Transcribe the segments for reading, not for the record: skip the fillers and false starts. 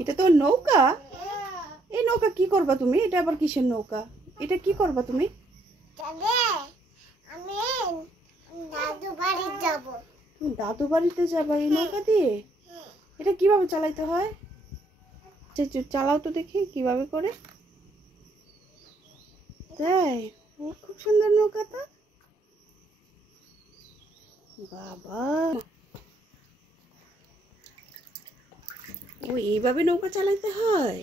এটা তো নৌকা। এই নৌকা কি করবা তুমি? এটা আবার কিসের নৌকা? এটা কি করবা তুমি? আমি দাদু বাড়ি যাব। তুমি দাদু বাড়িতে যাবা এই নৌকা দিয়ে? এটা কিভাবে চালাইতে হয়? চালাও তো দেখি কিভাবে করে। তাই খুব সুন্দর নৌকা তো। বাবা, ও এইভাবে নৌকা চালাইতে হয়?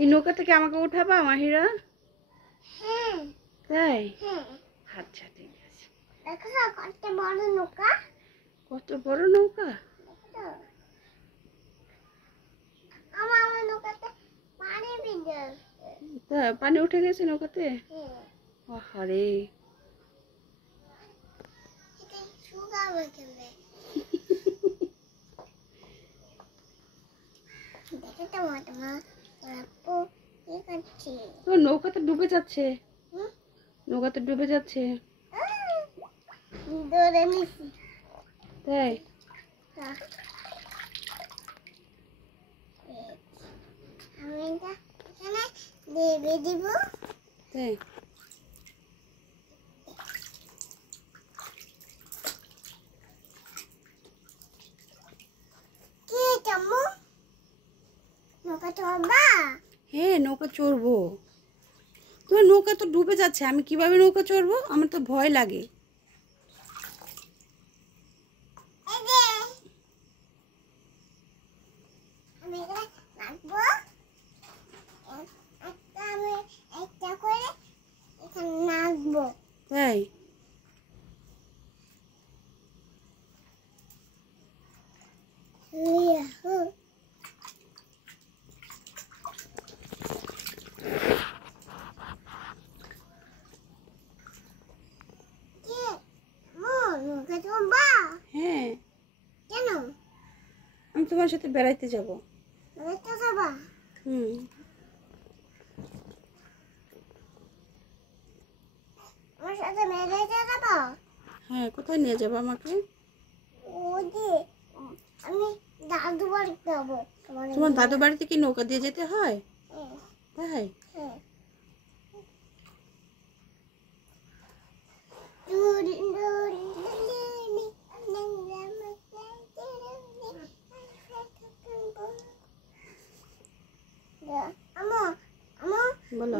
এই নৌকা থেকে আমাকে উঠাবা মাহিরা? তাই? আচ্ছা ঠিক আছে। দেখো কত বড় নৌকা। কত বড় নৌকা। আমার নৌকাতে পানি ভিজে আছে। তা পানি উঠে গেছে নৌকাতে? আরে এটা শুকাবে কেমনে? দেখো তোমার আপু কি করছে? তো নৌকাতে ডুবে যাচ্ছে। নৌকাতে ডুবে যাচ্ছে। ধরে নিছি। তাই? আমি এটা এখানে দেবে দিব। তাই? কি চামু? নৌকা চড়বা? হ্যাঁ নৌকা চড়বো। তোমার নৌকা তো ডুবে যাচ্ছে, আমি কিভাবে নৌকা চড়বো? আমার তো ভয় লাগে। আমি এখানে নাচবো। আমি একটা করে এখানে নাচবো। তাই? নৌকা চড়বা? হ্যাঁ, কেন? আমি তোমার সাথে বেড়াইতে যাব। বেড়াতে যাবা? হুম। আমার সাথে বেড়াতে যাবা? হ্যাঁ, কোথায় নিয়ে যাবো আমাকে? ওই যে আমি দাদু বাড়ি যাবো। তোমার দাদু বাড়িতে কি নৌকা দিয়ে যেতে হয়? হ্যাঁ, তাই? হ্যাঁ। বলো।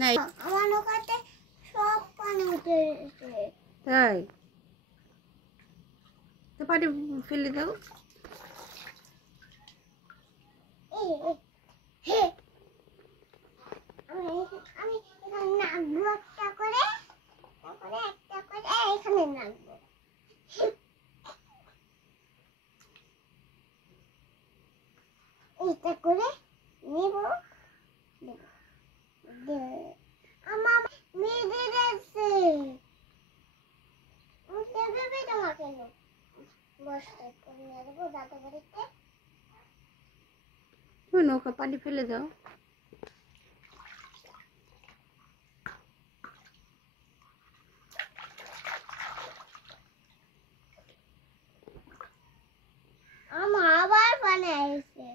নাই। আমার নৌকাতে সব পানি উঠে এসেছে। তাই? তো পানি ফেলে দাও। আমি এখানে নাচবো একটা করে, তারপরে একটা করে এখানে নাচবো। এটা করে নেব। আমার মেয়েদের আছে। দেবে তোমাকে বসতে করে নিয়ে যাবো দাদা বাড়িতে। তুমি নৌকা পানি ফেলে দাও। আমার আবার পানি আসছে।